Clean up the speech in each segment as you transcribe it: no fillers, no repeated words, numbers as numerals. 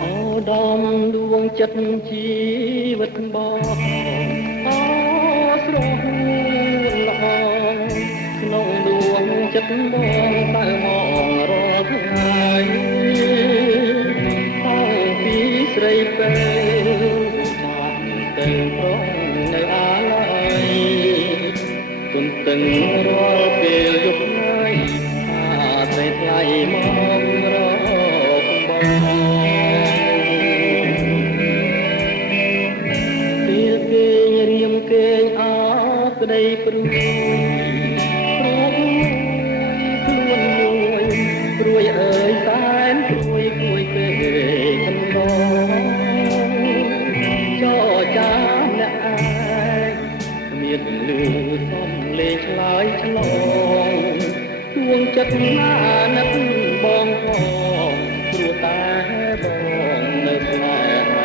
អូដំដួងចិត្តជីវិតបងអូស្រស់ល្អក្នុងដួងចិត្តបងតើមករាល់ថ្ងៃតាំងពីស្រីពេលបានទៅប្រងនៅអាឡ័យទន្ទឹងរាល់ពេលយប់ថ្ងៃថាស្រីថ្លៃមករកបងពេលគេរៀមគេអោក្ដីព្រួយព្រួយអើយសែនព្រួយព្រួយពេកកន្លងចោចាំអ្នកឯងគ្មានលឺសំលេងឆ្លើយឆ្លងដួងចិត្តណានឹកបងផងព្រោះតែបងនៅស្នេហា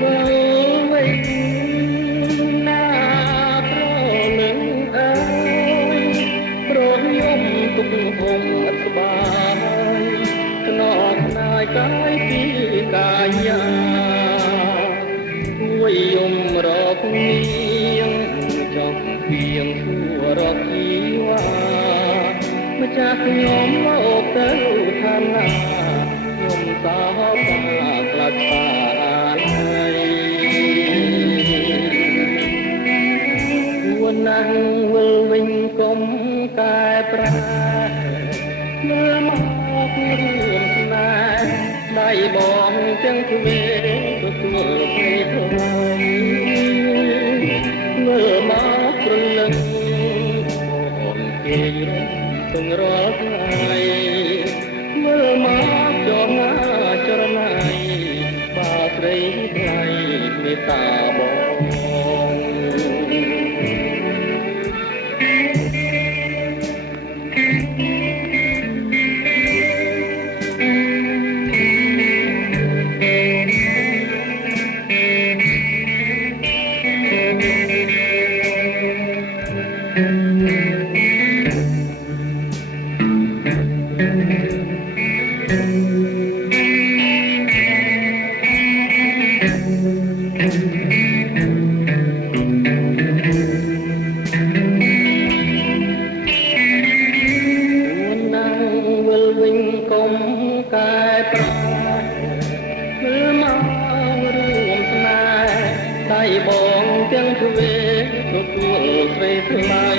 មើលវិញណាប្រលឹងអើយប្រយំទុកហុំអត់ស្បាយខ្នងខ្នាយកាយពីកាយាជួយយំរកនាងចង់ពៀងសួររកជីវ៉ាម្ចាស់ខ្ញុំមកទៅឋានណាខ្ញុំសោកខ្លាចស្បាហើយួនណាស់វិលវិញកុំកែប្រែមើលមករឿងស្នេហ៍ដៃបងទាំងទ្វេទទួលព្រៃថ្លៃមើលមកព្រលឹងអូនគេរំទងរាល់ថ្ងៃមើលមកចរណាចរណៃបាស្រីថ្លៃមេត្តាបងកុំកែប្រែមើលមករួមស្នេហ៍ដៃបងទាំងទ្វេទទួលស្រីថ្លៃ